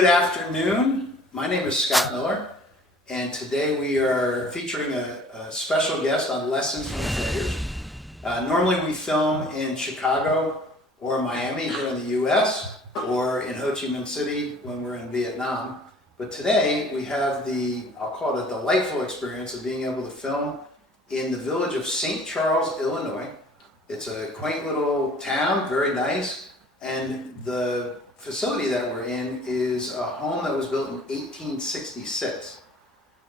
Good afternoon. My name is Scott Miller, and today we are featuring a special guest on Lessons from Failures. Normally we film in Chicago or Miami here in the US, or in Ho Chi Minh City when we're in Vietnam. But today we have I'll call it a delightful experience of being able to film in the village of St. Charles, Illinois. It's a quaint little town, very nice, and the facility that we're in is a home that was built in 1866.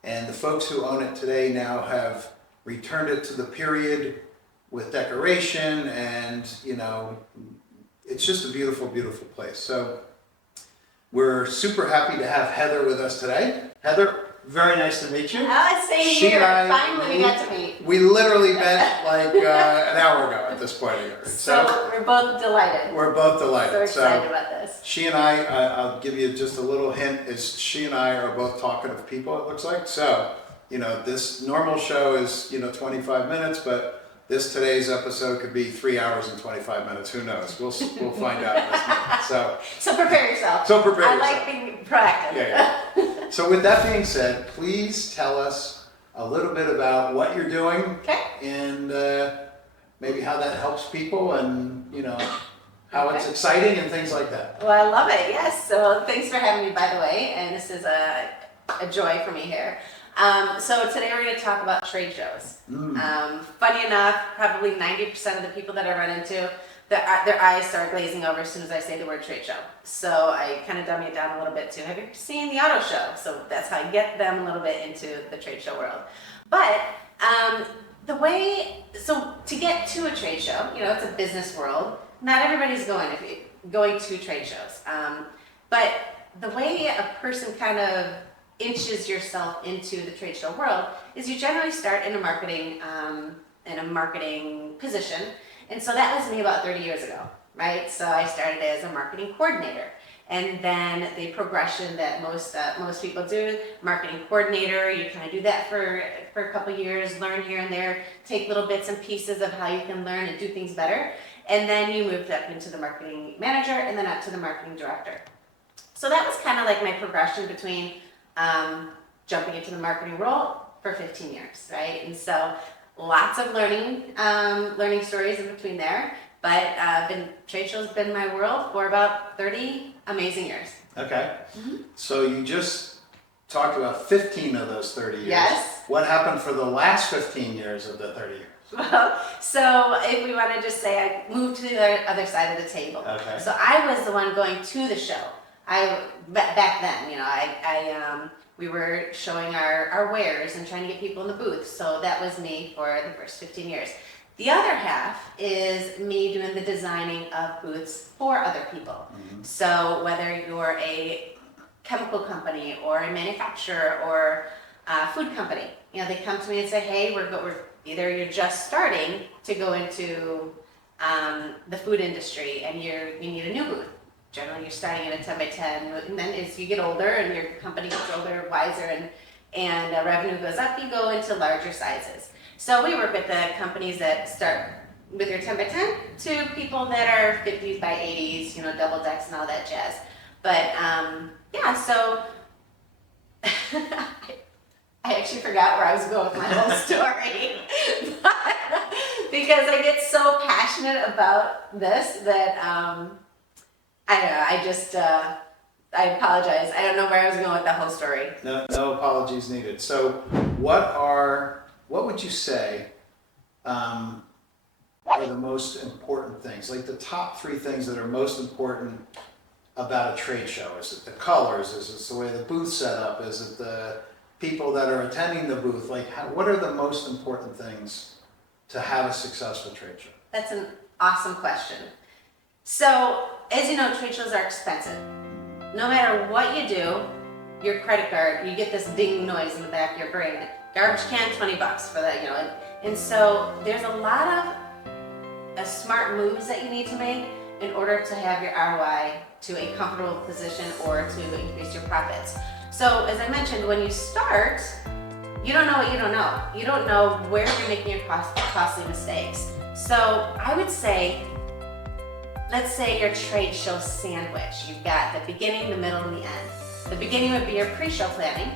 And the folks who own it today now have returned it to the period with decoration, and it's just a beautiful, beautiful place. So we're super happy to have Heather with us today. Heather, very nice to meet you. Same here. Finally, we got to meet. We literally met like an hour ago at this point here. So we're both delighted. We're both delighted. So excited about this. She and I'll give you just a little hint, is she and I are both talkative people, it looks like. So, this normal show is, 25 minutes, but today's episode could be 3 hours and 25 minutes. Who knows? We'll find out in this minute. So prepare yourself. I like being proactive. Yeah. So with that being said, please tell us a little bit about what you're doing. Okay. And maybe how that helps people, and how it's exciting and things like that. Well, I love it. Yes. So thanks for having me, by the way. And this is a joy for me here. So today we're going to talk about trade shows. Funny enough, probably 90% of the people that I run into, their eyes start glazing over as soon as I say the word trade show. So I kind of dummy it down a little bit too. Have you seen the auto show? So that's how I get them a little bit into the trade show world. But to get to a trade show, it's a business world. Not everybody's going to trade shows. But the way a person kind of inches yourself into the trade show world is you generally start in a marketing position. And so that was me about 30 years ago, right? So I started as a marketing coordinator. And then the progression that most people do, marketing coordinator, you kind of do that for a couple years, learn here and there, take little bits and pieces of how you can learn and do things better. And then you moved up into the marketing manager and then up to the marketing director. So that was kind of like my progression between jumping into the marketing role for 15 years, right? And so lots of learning stories in between there. But trade shows have been my world for about 30 amazing years. Okay. So you just talked about 15 of those 30 years. Yes. What happened for the last 15 years of the 30 years? Well, so if we want to just say I moved to the other side of the table. Okay. So I was the one going to the show. Back then, we were showing our wares and trying to get people in the booth. So that was me for the first 15 years. The other half is me doing the designing of booths for other people. So whether you're a chemical company or a manufacturer or a food company, they come to me and say, hey, we're either you're just starting to go into the food industry and you need a new booth. Generally, you're starting at a 10 by 10, and then as you get older and your company gets older, wiser, and revenue goes up, you go into larger sizes. So we work with the companies that start with your 10 by 10 to people that are 50s by 80s, double decks and all that jazz. But so I actually forgot where I was going with my whole story. Because I get so passionate about this that I don't know, I apologize. I don't know where I was going with the whole story. No apologies needed. So what would you say are the most important things? Like the top 3 things that are most important about a trade show? Is it the colors? Is it the way the booth's set up? Is it the people that are attending the booth? What are the most important things to have a successful trade show? That's an awesome question. So, as you know, trade shows are expensive. No matter what you do, your credit card, you get this ding noise in the back of your brain. Garbage can, $20 for that, And so there's a lot of smart moves that you need to make in order to have your ROI to a comfortable position or to increase your profits. So, as I mentioned, when you start, you don't know what you don't know. You don't know where you're making your costly mistakes. So I would say, let's say your trade show sandwich. You've got the beginning, the middle, and the end. The beginning would be your pre-show planning.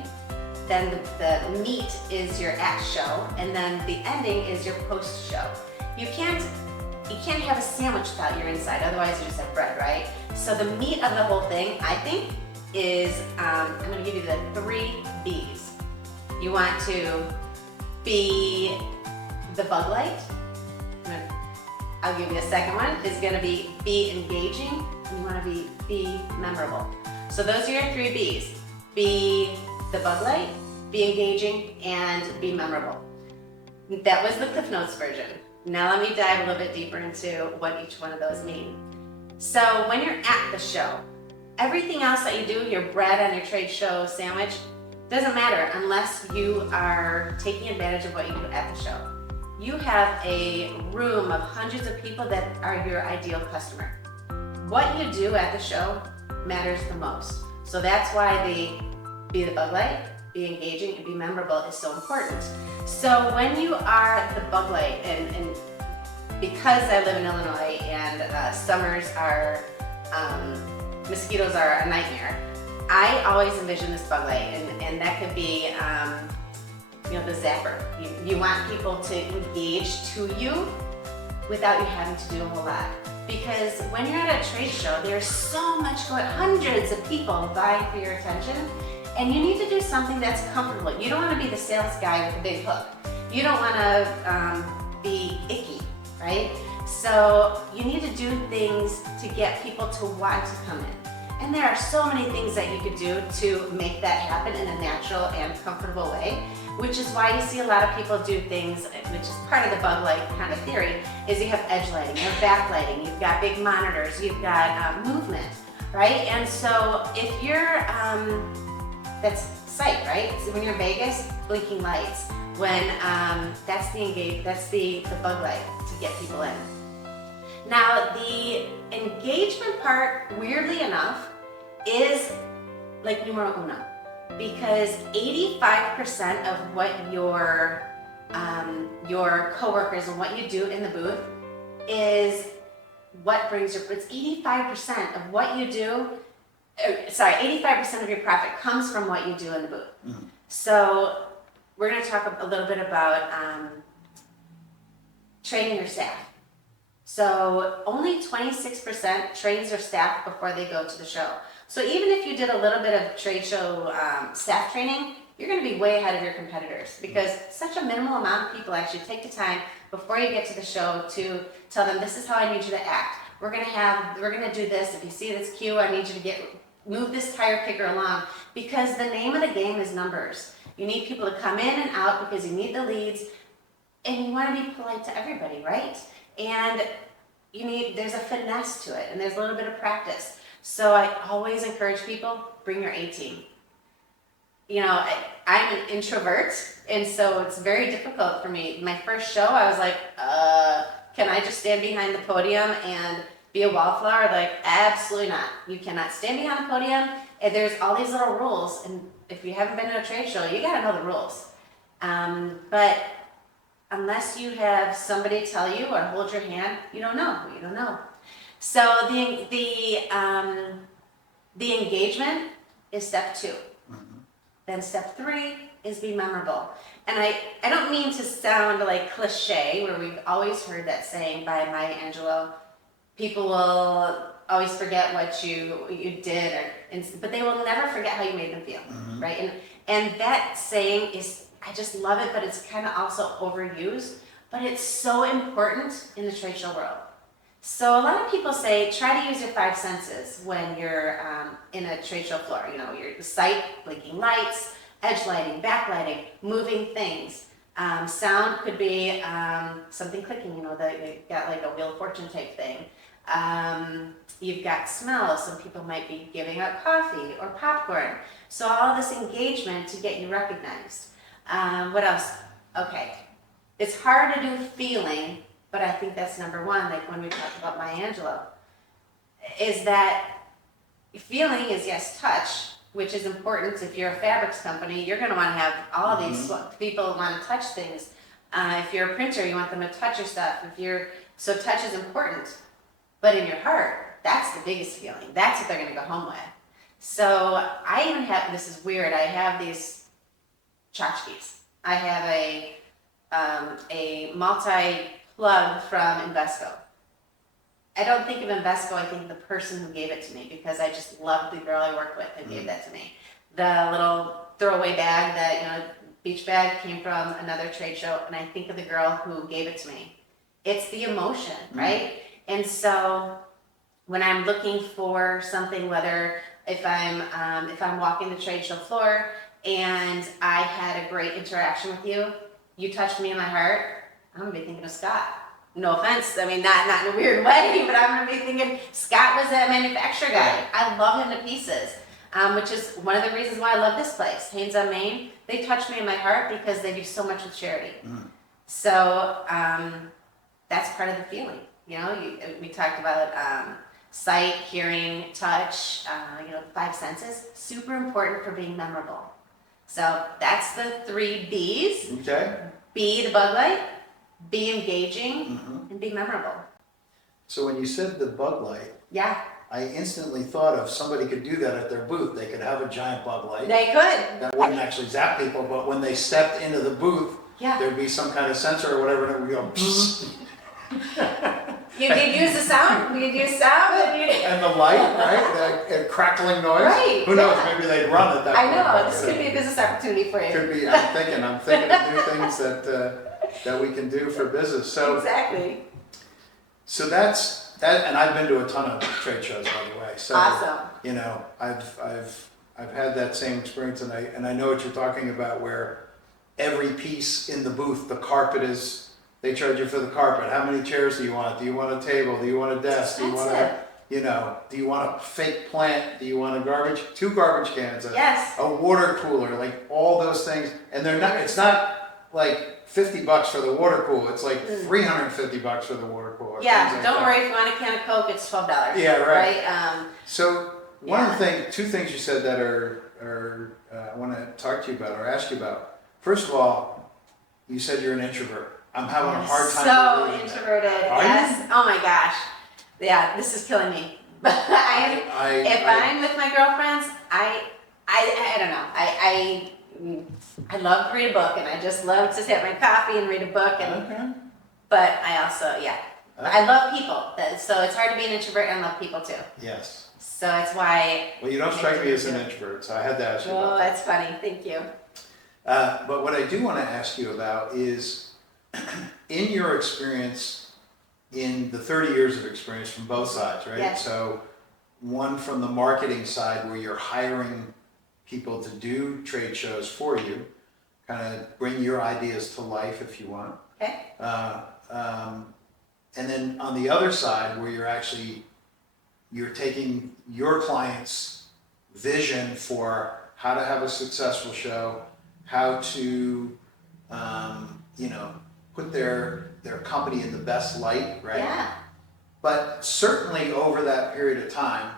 Then the meat is your at-show, and then the ending is your post-show. You can't have a sandwich without your inside, otherwise you just have bread, right? So the meat of the whole thing, I think, is, I'm gonna give you the 3 B's. You want to be the bug light. I'll give you a second one, is gonna be engaging, and you wanna be memorable. So those are your 3 B's. Be the bug light, be engaging, and be memorable. That was the Cliff Notes version. Now let me dive a little bit deeper into what each one of those mean. So when you're at the show, everything else that you do, your bread on your trade show sandwich, doesn't matter unless you are taking advantage of what you do at the show. You have a room of hundreds of people that are your ideal customer. What you do at the show matters the most. So that's why the be the bug light, be engaging, and be memorable is so important. So when you are the bug light, and because I live in Illinois and summers are, mosquitoes are a nightmare, I always envision this bug light, and that could be, the zapper. You want people to engage to you without you having to do a whole lot. Because when you're at a trade show, there's so much going, hundreds of people vying for your attention, and you need to do something that's comfortable. You don't want to be the sales guy with a big hook. You don't want to be icky, right? So you need to do things to get people to want to come in. And there are so many things that you could do to make that happen in a natural and comfortable way, which is why you see a lot of people do things, which is part of the bug light kind of theory, is you have edge lighting, you have backlighting, you've got big monitors, you've got movement, right? And so if you're, that's sight, right? So when you're in Vegas, blinking lights. When that's the bug light to get people in. Now the engagement part, weirdly enough, is like numero uno, because 85% of what your coworkers and what you do in the booth is what brings your. It's 85% of what you do. 85% of your profit comes from what you do in the booth. Mm-hmm. So we're going to talk a little bit about training your staff. So only 26% trains their staff before they go to the show. So even if you did a little bit of trade show staff training, you're going to be way ahead of your competitors, because such a minimal amount of people actually take the time before you get to the show to tell them, this is how I need you to act. We're going to do this. If you see this cue, I need you to move this tire kicker along, because the name of the game is numbers. You need people to come in and out because you need the leads, and you want to be polite to everybody, right? And there's a finesse to it, and there's a little bit of practice. So I always encourage people, bring your A team. I'm an introvert, and so it's very difficult for me. My first show, I was like, can I just stand behind the podium and be a wallflower? Like, absolutely not. You cannot stand behind the podium, and there's all these little rules, and if you haven't been to a trade show, you gotta know the rules. But unless you have somebody tell you or hold your hand, you don't know. So the engagement is step 2. Mm-hmm. Then step 3 is be memorable. And I don't mean to sound like cliche, where we've always heard that saying by Maya Angelou, people will always forget what you did, but they will never forget how you made them feel, mm-hmm. right? And that saying is, I just love it, but it's kind of also overused, but it's so important in the trade show world. So a lot of people say, try to use your 5 senses when you're in a trade show floor. Your sight, blinking lights, edge lighting, backlighting, moving things. Sound could be something clicking, that you got like a Wheel of Fortune type thing. You've got smell. Some people might be giving out coffee or popcorn. So all this engagement to get you recognized. What else? Okay. It's hard to do feeling, but I think that's number 1, like when we talk about Maya Angelou, is that feeling is, yes, touch, which is important. If you're a fabrics company, you're going to want to have all of these people want to touch things. If you're a printer, you want them to touch your stuff. So touch is important. But in your heart, that's the biggest feeling. That's what they're going to go home with. So I even have, this is weird, I have these tchotchkes. I have a multi-plug from Invesco. I don't think of Invesco, I think of the person who gave it to me because I just love the girl I work with who gave that to me. The little throwaway bag that, beach bag came from another trade show, and I think of the girl who gave it to me. It's the emotion, right? And so when I'm looking for something, whether if I'm walking the trade show floor and I had a great interaction with you, you touched me in my heart, I'm gonna be thinking of Scott. No offense, I mean, not in a weird way, but I'm gonna be thinking Scott was a manufacturer guy. I love him to pieces, which is one of the reasons why I love this place, Haynes on Main. They touch me in my heart because they do so much with charity. So that's part of the feeling. We talked about sight, hearing, touch, the five senses, super important for being memorable. So that's the 3 B's. Okay. Be the bug light, be engaging, and be memorable. So when you said the bug light, Yeah. I instantly thought of somebody could do that at their booth. They could have a giant bug light. They could. That wouldn't actually zap people, but when they stepped into the booth, there'd be some kind of sensor or whatever, and it would go. You'd use the sound. You'd use sound. And the light, right? That crackling noise. Right. Who knows? Maybe they'd run at that I point. know. This could be a business opportunity for you. Could be. I'm thinking of new things that we can do for business. So exactly. So that's that, and I've been to a ton of trade shows, by the way. So awesome. I've had that same experience, and I know what you're talking about, where every piece in the booth, the carpet is. They charge you for the carpet. How many chairs do you want? Do you want a table? Do you want a desk? Do you want do you want a fake plant? Do you want two garbage cans? A water cooler, like all those things. And it's not like $50 for the water cooler. It's like $350 for the water cooler. Yeah, don't worry, if you want a can of Coke, it's $12. Yeah, right. So one of the two things you said that are I want to talk to you about or ask you about. First of all, you said you're an introvert. I'm having a hard time. So introverted. Yes. Oh my gosh. Yeah, this is killing me. If I'm with my girlfriends, I don't know. I love to read a book, and I just love to have my coffee and read a book. But I also, I love people. So it's hard to be an introvert and love people too. Yes. So that's why. Well, you don't strike me as an introvert, so I had to ask you about that. Oh, that's funny. Thank you. But what I do want to ask you about is, in your experience, in the 30 years of experience from both sides, right? Yes. So one from the marketing side where you're hiring people to do trade shows for you, kind of bring your ideas to life if you want. Okay. And then on the other side where you're taking your client's vision for how to have a successful show, how to, put their company in the best light, right? Yeah. But certainly over that period of time,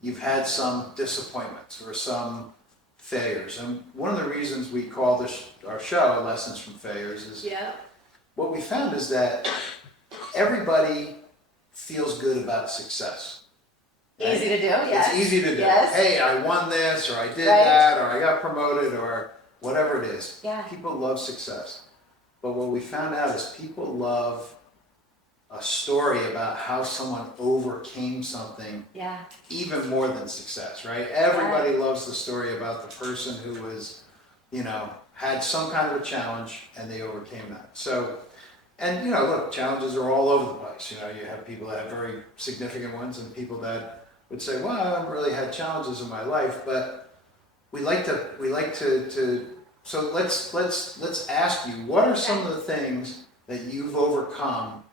you've had some disappointments or some failures. And one of the reasons we call our show Lessons from Failures is what we found is that everybody feels good about success. Right? Easy to do, yes. It's easy to do. Yes. Hey, I won this, or I did that, or I got promoted, or whatever it is. Yeah. People love success. But what we found out is people love a story about how someone overcame something even more than success, right? Everybody loves the story about the person who was, had some kind of a challenge and they overcame that. So, and look, challenges are all over the place. You have people that have very significant ones and people that would say, well, I haven't really had challenges in my life, but we like to so let's ask you, what are some of the things that you've overcome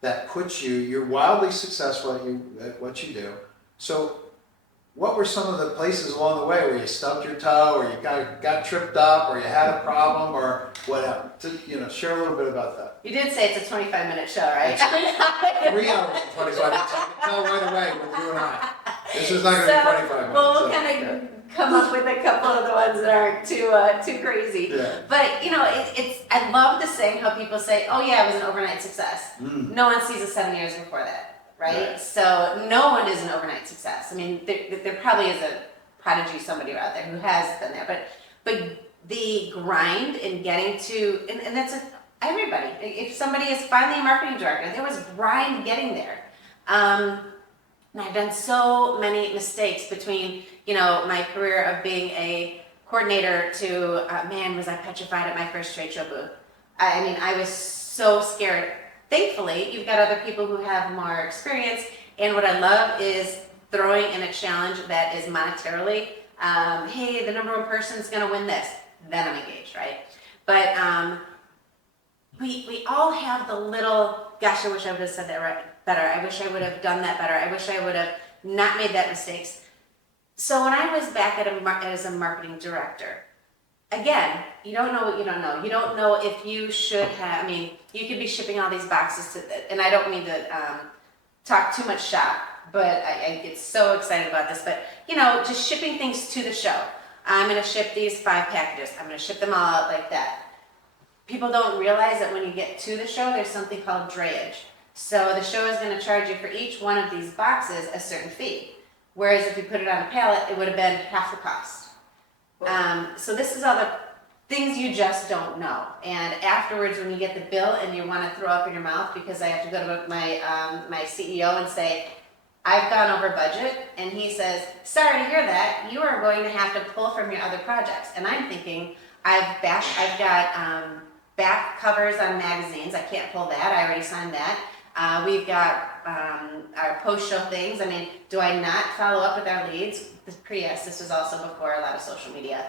that puts you're wildly successful at what you do. So what were some of the places along the way where you stubbed your toe or you got tripped up or you had a problem or whatever? Share a little bit about that. You did say it's a 25-minute show, right? 3 hours and 25 minutes. I can tell right away with you and I. This is not going to be 25 minutes. Well, we'll kind of come up with a couple of the ones that aren't too crazy. Yeah. But it's I love the saying how people say, "Oh yeah, it was an overnight success." No one sees it 7 years before that, right? So no one is an overnight success. I mean, there probably is prodigy somebody out there who has been there, but the grind in getting to, and that's everybody. If somebody is finally a marketing director, there was grind getting there. And I've done so many mistakes between, my career of being a coordinator to, man, was I petrified at my first trade show booth. I mean, I was so scared. Thankfully, you've got other people who have more experience, and what I love is throwing in a challenge that is monetarily, hey, the number one person is going to win this. Then I'm engaged, right? But we all have the little, gosh, I wish I would have said that right better. I wish I would have done that better. I wish I would have not made that mistakes. So when I was back as a marketing director, again, you don't know what you don't know. You don't know if you should have, you could be shipping all these boxes and I don't mean to talk too much shop, but I get so excited about this, but just shipping things to the show. I'm going to ship these 5 packages. I'm going to ship them all out like that. People don't realize that when you get to the show, there's something called drayage. So the show is going to charge you for each one of these boxes a certain fee. Whereas if you put it on a pallet, it would have been half the cost. So this is all the things you just don't know. And afterwards, when you get the bill and you want to throw up in your mouth because I have to go to my CEO and say, I've gone over budget, and he says, sorry to hear that, you are going to have to pull from your other projects. And I'm thinking, I've got back covers on magazines, I can't pull that, I already signed that. We've got our post-show things. Do I not follow up with our leads? Yes, this was also before a lot of social media.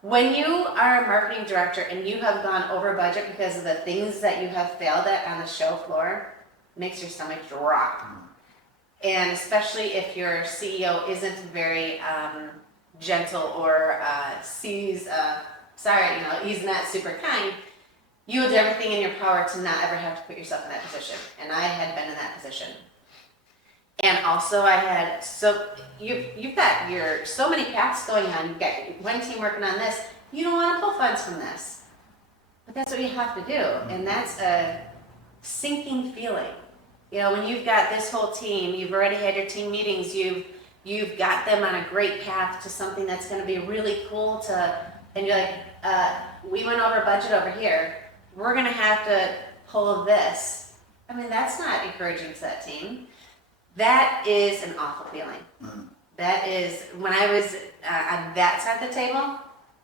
When you are a marketing director and you have gone over budget because of the things that you have failed at on the show floor, it makes your stomach drop. And especially if your CEO isn't very gentle or sees, he's not super kind, you will do everything in your power to not ever have to put yourself in that position. And I had been in that position. And also you've got so many paths going on. You've got one team working on this. You don't want to pull funds from this. But that's what you have to do. And that's a sinking feeling. When you've got this whole team, you've already had your team meetings, you've got them on a great path to something that's going to be really cool and you're like, we went over budget over here. We're going to have to pull this. That's not encouraging to that team. That is an awful feeling. Mm. That is, when I was on that side of the table,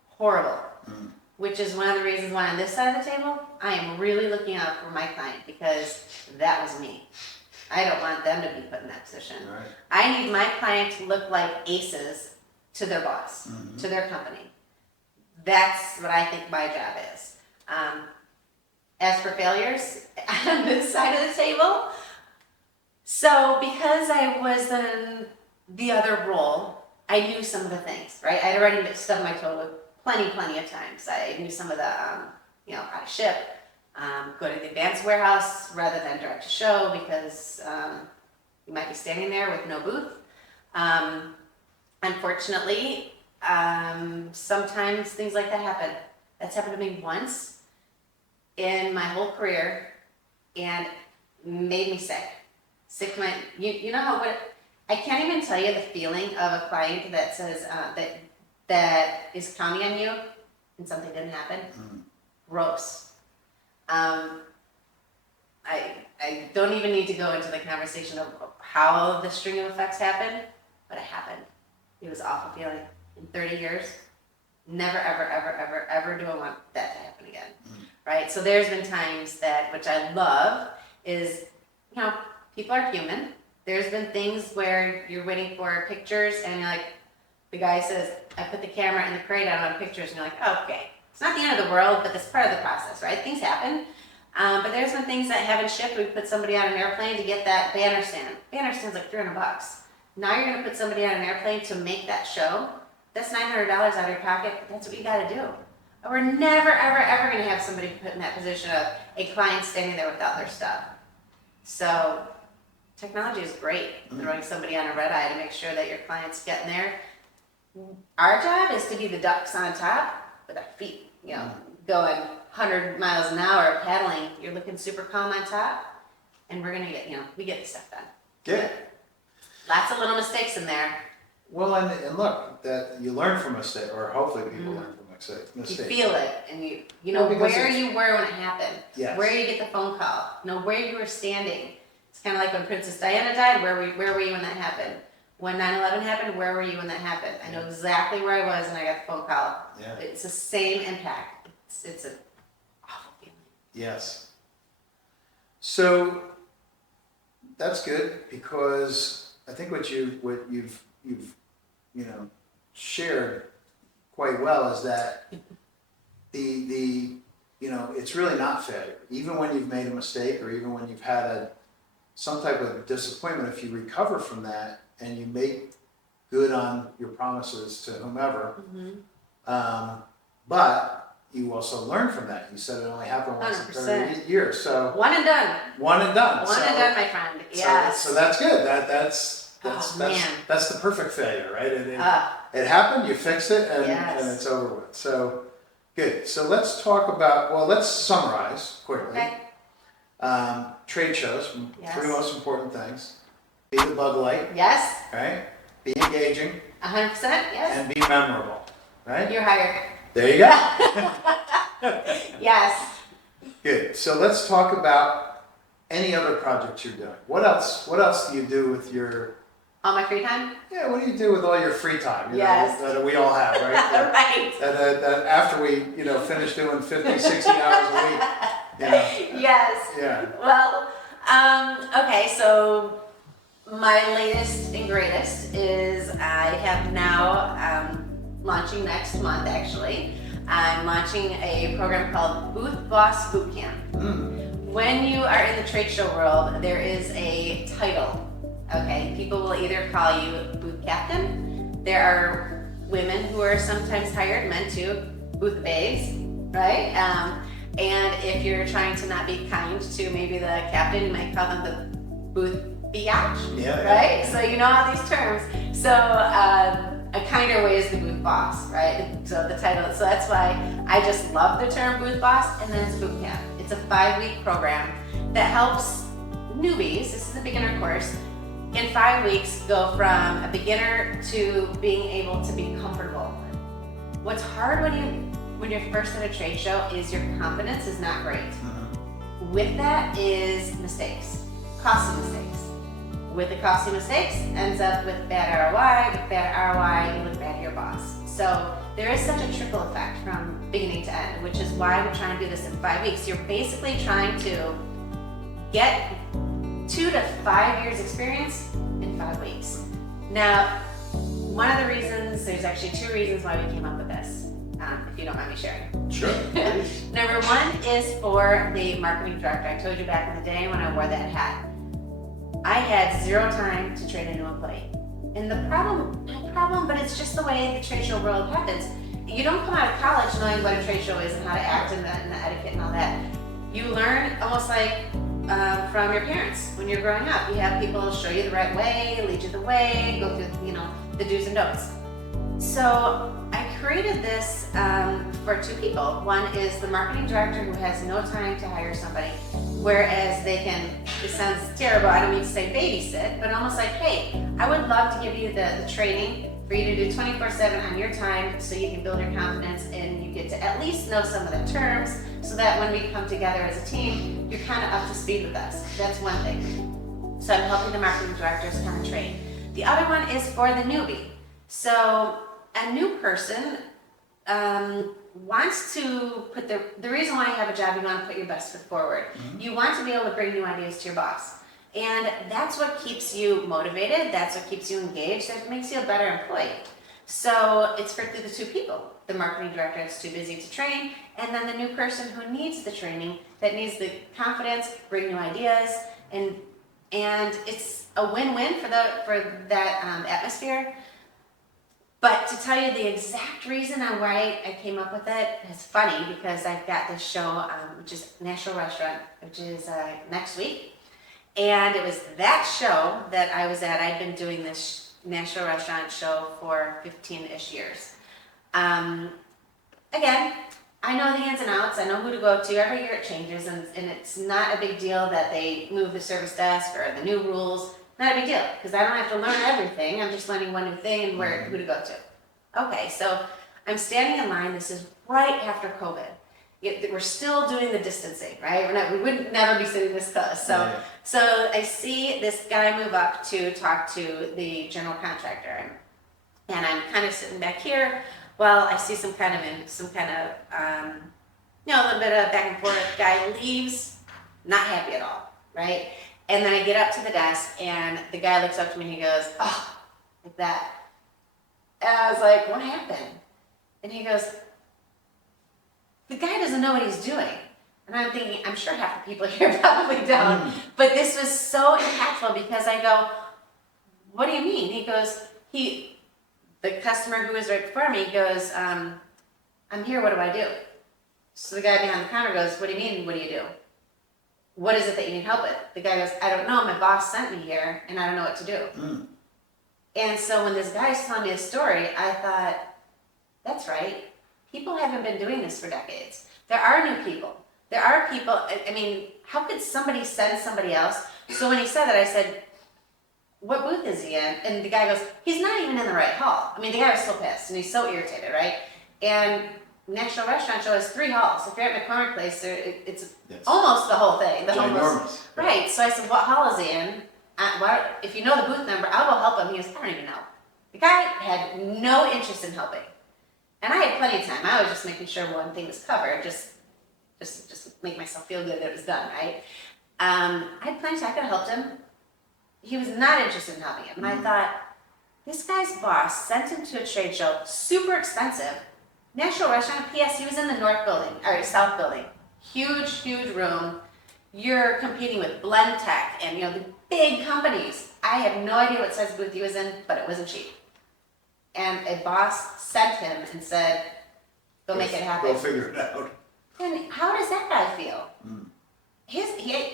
horrible. Mm. Which is one of the reasons why on this side of the table, I am really looking out for my client because that was me. I don't want them to be put in that position. Right. I need my client to look like aces to their boss, to their company. That's what I think my job is. As for failures on this side of the table, so because I was in the other role, I knew some of the things, right? I'd already stubbed my toe plenty of times. I knew some of the, how to ship, go to the advanced warehouse rather than direct to show because you might be standing there with no booth. Unfortunately, sometimes things like that happen. That's happened to me once in my whole career and made me sick. You know how I can't even tell you the feeling of a client that says that is counting on you and something didn't happen. Gross. I don't even need to go into the conversation of how the string of effects happened, but it happened. It was an awful feeling. In 30 years, never, ever, ever, ever, ever do I want that to happen again. Right? So there's been times that, which I love, is, people are human. There's been things where you're waiting for pictures and you're like, the guy says, I put the camera in the crate, I don't have pictures, and you're like, oh, okay. It's not the end of the world, but that's part of the process, right? Things happen. But there's been things that haven't shipped. We put somebody on an airplane to get that banner stand. Banner stand's like $300. Now you're going to put somebody on an airplane to make that show. That's $900 out of your pocket. That's what you got to do. We're never, ever, ever going to have somebody put in that position of a client standing there without their stuff. So technology is great. Throwing somebody on a red eye to make sure that your client's getting there. Our job is to be the ducks on top with our feet, going 100 miles an hour, paddling. You're looking super calm on top, and we're going to get, we get the stuff done. Good. Lots of little mistakes in there. Well, and look, that you learn from mistakes, or hopefully people learn from mistakes. You feel it, and you know Well, because where it's- you were when it happened, Yes. where you get the phone call, know where you were standing. It's kind of like when Princess Diana died. Where were you when that happened? When 9/11 happened, where were you when that happened? I know exactly where I was when I got the phone call. Yeah. It's the same impact. It's an awful feeling. Yes. So that's good, because I think what you've shared quite well is that the it's really not failure. Even when you've made a mistake, or even when you've had some type of disappointment, if you recover from that and you make good on your promises to whomever, but you also learn from that. You said it only happened once in 30 years, so One and done. one and done. One and done, my friend. So- Yes. So that's good. Man. That's the perfect failure, right? It happened. You fix it, and Yes. it's over with. So good. So let's talk about. Well, let's summarize quickly. Okay. Trade shows. Yes. Three most important things: be the bug light, Yes. right? Be engaging, 100%. Yes. and be memorable, right? You're hired. There you go. Yes. Good. So let's talk about any other projects you're doing. What else? What else do you do with your? All my free time. Yeah. What do you do with all your free time? Yes. That we all have, right? Right. That after we finish doing 50, 60 hours a week. Yes. Yeah. Well, okay, so my latest and greatest is I have now, launching next month actually, I'm launching a program called Booth Boss Bootcamp. When you are in the trade show world, there is a title, okay? People will either call you booth captain. There are women who are sometimes hired, men too, booth babes, right? And if you're trying to not be kind to maybe the captain, you might call them the booth biatch, Yeah. right? So you know all these terms. So a kinder way is the booth boss, right? So the title, so that's why I just love the term booth boss, and then it's boot camp. It's a 5-week program that helps newbies, this is a beginner course, in 5 weeks go from a beginner to being able to be comfortable. What's hard when you're first at a trade show is your confidence is not great. With that is mistakes, costly mistakes. With the costly mistakes ends up with bad ROI. With bad ROI, you look bad to your boss. So there is such a trickle effect from beginning to end, which is why we're trying to do this in 5 weeks. You're basically trying to get 2 to 5 years experience in 5 weeks. Now, one of the reasons, there's actually 2 reasons why we came up with this, if you don't mind me sharing. Sure. Number 1 is for the marketing director. I told you back in the day when I wore that hat. I had 0 time to train a new employee. And the problem, but it's just the way the trade show world happens. You don't come out of college knowing what a trade show is and how to act and the etiquette and all that. You learn almost like from your parents when you're growing up. You have people show you the right way, lead you the way, go through the do's and don'ts. So I created this for 2 people. One is the marketing director who has no time to hire somebody, whereas they can, it sounds terrible, I don't mean to say babysit, but almost like, hey, I would love to give you the training for you to do 24/7 on your time so you can build your confidence and you get to at least know some of the terms so that when we come together as a team, you're kind of up to speed with us. That's one thing. So I'm helping the marketing directors kind of train. The other one is for the newbie. So a new person wants to put the reason why you have a job, you want to put your best foot forward. You want to be able to bring new ideas to your boss. And that's what keeps you motivated, that's what keeps you engaged, that makes you a better employee. So it's for the 2 people. The marketing director that's too busy to train, and then the new person who needs the training, that needs the confidence, bring new ideas, and it's a win-win for that atmosphere. But to tell you the exact reason on why I came up with it, it's funny because I've got this show, which is National Restaurant, which is next week. And it was that show that I was at. I'd been doing this National Restaurant show for 15-ish years. Again, I know the ins and outs. I know who to go to. Every year it changes, and it's not a big deal that they move the service desk or the new rules. Not a big deal, because I don't have to learn everything. I'm just learning one new thing and who to go to. Okay, so I'm standing in line. This is right after COVID. We're still doing the distancing, right? We would never be sitting this close. So I see this guy move up to talk to the general contractor, and I'm kind of sitting back here. Well, I see some kind of a little bit of back and forth. Guy leaves, not happy at all, right? And then I get up to the desk, and the guy looks up to me and he goes, "Oh," like that. And I was like, "What happened?" And he goes, "The guy doesn't know what he's doing." And I'm thinking, I'm sure half the people here probably don't. But this was so impactful because I go, "What do you mean?" He goes, the customer who was right before me goes, "I'm here, what do I do?" So the guy behind the counter goes, "What do you mean, what do you do? What is it that you need help with?" The guy goes, "I don't know, my boss sent me here and I don't know what to do." And so when this guy's telling me a story, I thought, that's right. People haven't been doing this for decades. There are new people. There are people, I mean, how could somebody send somebody else? So when he said that, I said, "What booth is he in?" And the guy goes, "He's not even in the right hall." I mean, the guy was so pissed and he's so irritated, right? And National Restaurant Show has 3 halls. If you're at McCormick Place, it's almost the whole thing. Ginormous. Right. So I said, "What hall is he in? If you know the booth number, I'll go help him." He goes, "I don't even know." The guy had no interest in helping. And I had plenty of time. I was just making sure one thing was covered, just make myself feel good that it was done, right? I had plenty of time. I could have helped him. He was not interested in helping him. And I thought, this guy's boss sent him to a trade show, super expensive. National Restaurant, P.S., he was in the north building, or south building. Huge, huge room. You're competing with Blend Tech and, the big companies. I have no idea what size booth he was in, but it wasn't cheap. And a boss sent him and said, "Go make it happen." Go figure it out. And how does that guy feel?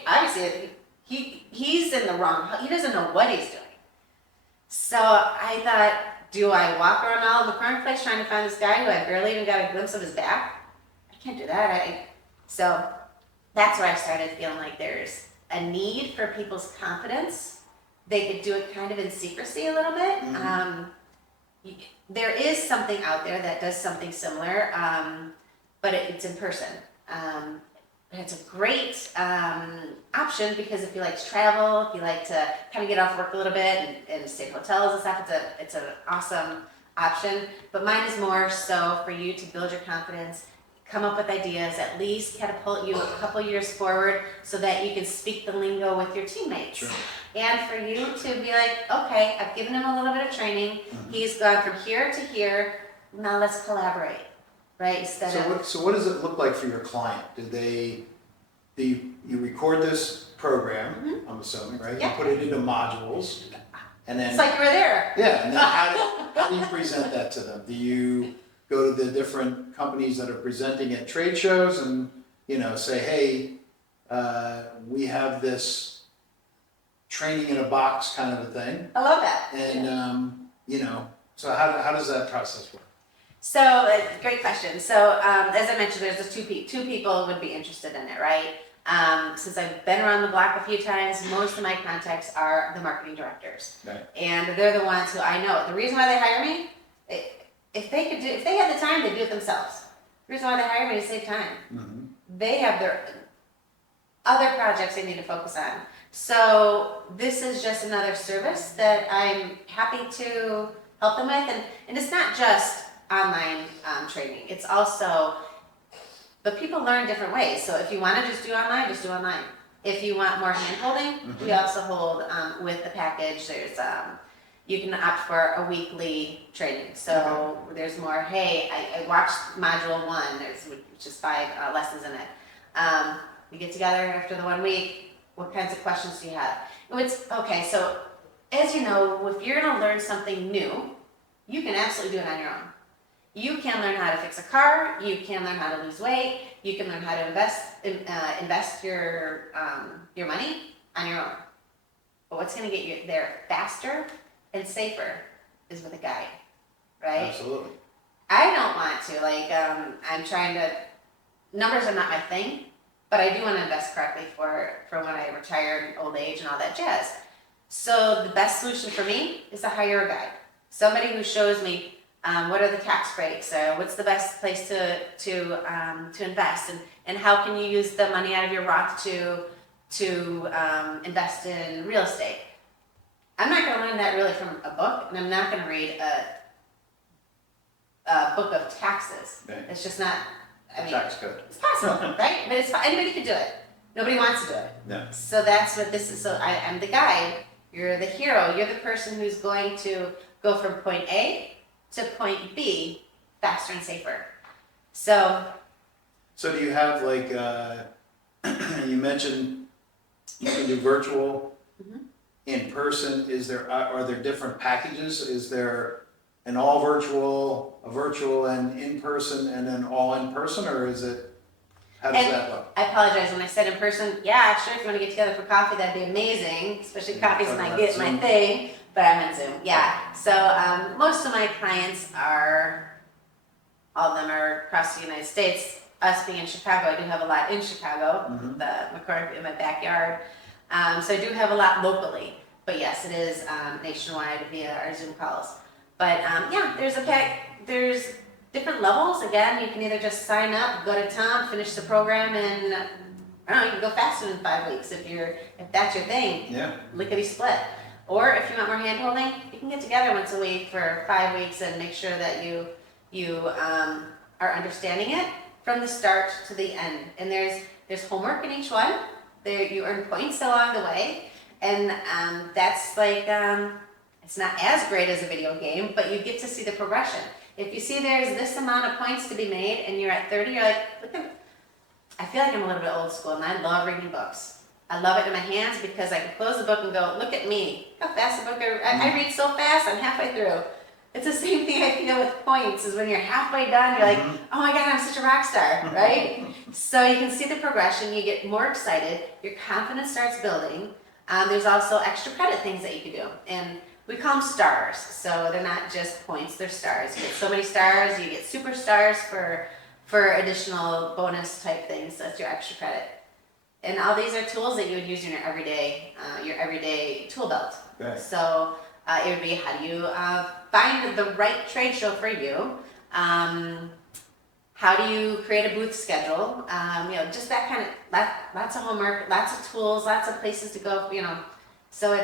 Obviously, he's in the wrong. He doesn't know what he's doing. So I thought, do I walk around all of McCormick Place trying to find this guy who I barely even got a glimpse of his back? I can't do that. So that's where I started feeling like there's a need for people's confidence. They could do it kind of in secrecy a little bit. There is something out there that does something similar, but it's in person. And it's a great option because if you like to travel, if you like to kind of get off work a little bit and stay in hotels and stuff, it's an awesome option. But mine is more so for you to build your confidence, come up with ideas, at least catapult you a couple years forward so that you can speak the lingo with your teammates. Sure. And for you to be like, okay, I've given him a little bit of training. He's gone from here to here. Now let's collaborate, right? So what does it look like for your client? You record this program, I'm assuming, right? Yeah. You put it into modules, and then It's like you were there. yeah, and then how do you present that to them? Do you go to the different companies that are presenting at trade shows and say, "Hey, we have this training in a box kind of a thing"? I love that. And so how does that process work? So, great question. So, as I mentioned, there's just two people would be interested in it, right? Since I've been around the block a few times, most of my contacts are the marketing directors, Right. and they're the ones who I know. The reason why they hire me, if they had the time, they do it themselves. The reason why they hire me is to save time. They have their other projects they need to focus on. So this is just another service that I'm happy to help them with, and it's not just online training. It's also, but people learn different ways. So if you want to just do online, just do online. If you want more hand holding, we also hold with the package. There's you can opt for a weekly training. So there's more. Hey, I watched module 1. Which is 5 lessons in it. We get together after the 1 week. What kinds of questions do you have? Okay. So as you know, if you're going to learn something new, you can absolutely do it on your own. You can learn how to fix a car. You can learn how to lose weight. You can learn how to invest your money on your own. But what's going to get you there faster and safer is with a guide, right? Absolutely. I don't want to I'm trying to. Numbers are not my thing, but I do want to invest correctly for when I retire, old age, and all that jazz. So the best solution for me is to hire a guide. Somebody who shows me what are the tax breaks, what's the best place to invest, and how can you use the money out of your Roth to invest in real estate. I'm not going to learn that really from a book, and I'm not going to read a book of taxes. Right. It's just not. I mean, Tax code. it's possible, right? But anybody can do it. Nobody wants to do it. No. So that's what this is. So I'm the guide. You're the hero. You're the person who's going to go from point A to point B faster and safer. So So do you have like, you mentioned you can do virtual, in person. Are there different packages? Is there an all virtual, a virtual and in person, and then all in person, or is it? How does that look? I apologize when I said in person. Yeah, sure. If you want to get together for coffee, that'd be amazing. Especially coffee's my thing. But I'm on Zoom. Yeah. So most of my clients all of them are across the United States. Us being in Chicago, I do have a lot in Chicago, the McCormick in my backyard. So I do have a lot locally. But yes, it is nationwide via our Zoom calls. But yeah, there's different levels. Again, you can either just sign up, go to Tram, finish the program, and I don't know, you can go faster than 5 weeks if that's your thing. Yeah. Lickety split. Or if you want more hand holding, you can get together once a week for 5 weeks and make sure that you are understanding it from the start to the end. And there's homework in each one. You earn points along the way, and that's like it's not as great as a video game, but you get to see the progression. If you see there's this amount of points to be made and you're at 30, you're like, look at. I feel like I'm a little bit old school, and I love reading books. I love it in my hands because I can close the book and go, look at me. Look how fast the book I read so fast, I'm halfway through. It's the same thing I feel with points, is when you're halfway done, you're like, oh my God, I'm such a rock star, right? So you can see the progression, you get more excited, your confidence starts building. There's also extra credit things that you can do. And we call them stars. So they're not just points, they're stars. You get so many stars, you get super stars for additional bonus type things. That's your extra credit. And all these are tools that you would use in your everyday tool belt. Right. So it would be, how do you find the right trade show for you? How do you create a booth schedule? Just that kind of, lots of homework, lots of tools, lots of places to go, So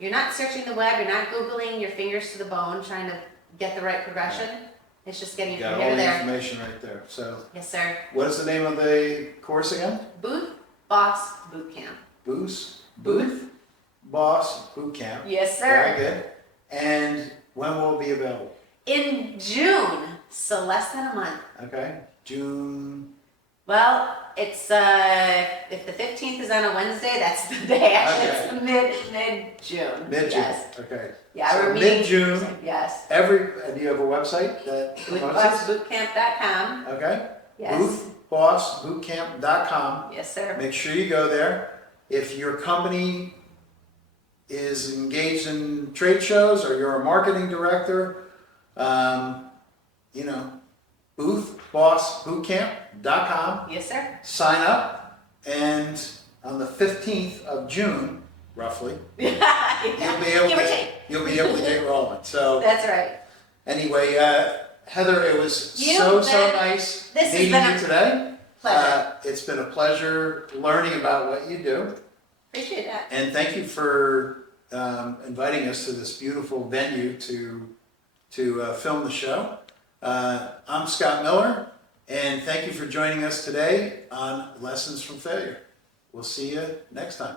you're not searching the web, you're not Googling your fingers to the bone, trying to get the right progression. It's just getting you Got from all here to the there. information right there. So Yes, sir. what is the name of the course again? Booth Boss Boot Camp. Booth Boss Boot Camp. Yes, sir. Very good. And when will it be available? In June, so less than a month. Okay, June. Well, it's if the 15th is on a Wednesday, that's the day after. Okay. It's mid-June. Mid-June. Yes. Okay. Yeah, So we're meeting. mid-June. Yes. Do you have a website that promotes this? BoothBossBootCamp.com. Okay. Yes. Boothbossbootcamp.com. Yes, sir. Make sure you go there. If your company is engaged in trade shows, or you're a marketing director, boothbossbootcamp.com. Yes, sir. Sign up, and on the 15th of June, roughly, you'll be able Give or to take. get rolling. So That's right. anyway, Heather, it was You so bet. nice This has meeting been you a today. pleasure. It's been a pleasure learning about what you do, Appreciate that. and thank you for inviting us to this beautiful venue to film the show. I'm Scott Miller, and thank you for joining us today on Lessons from Failure. We'll see you next time.